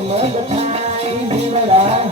me manda, pai, me.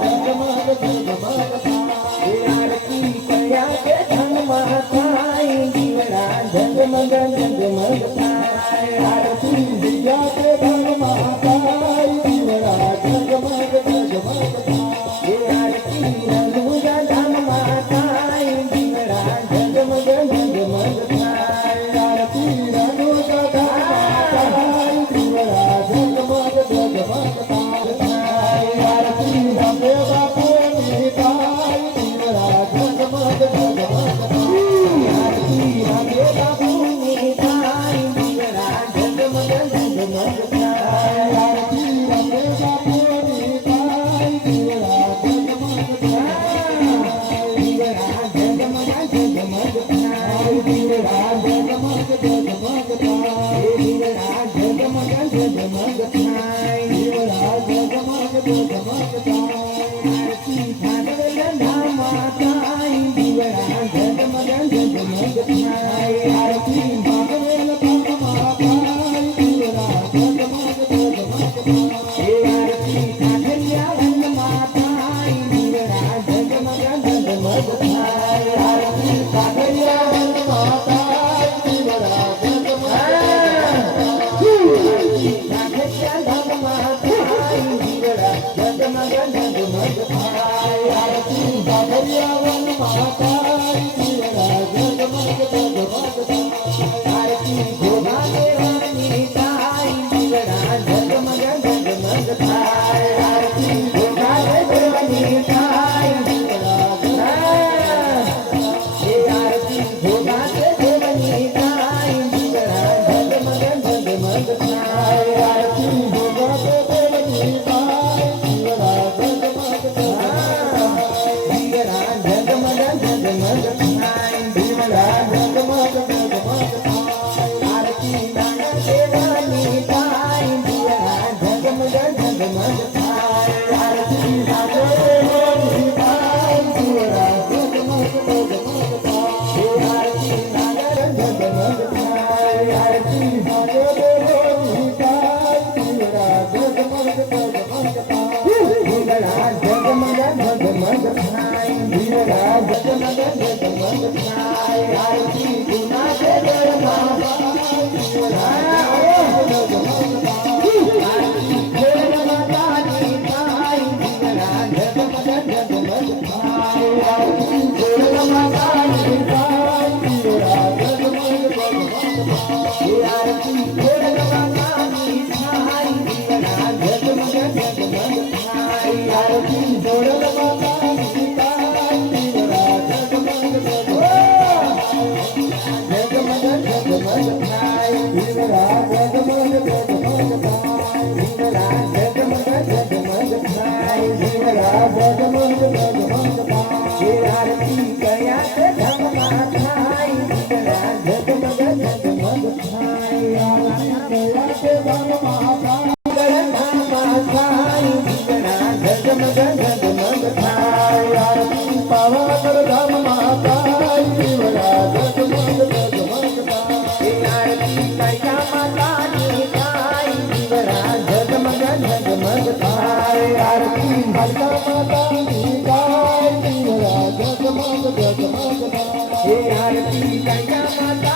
嗯。Thank you. Hey, Arati, Ganga Mata.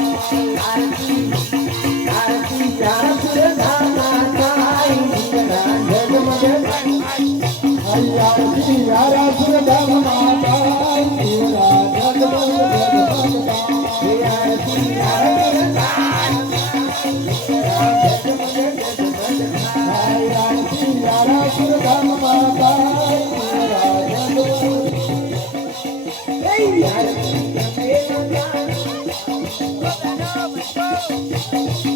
Música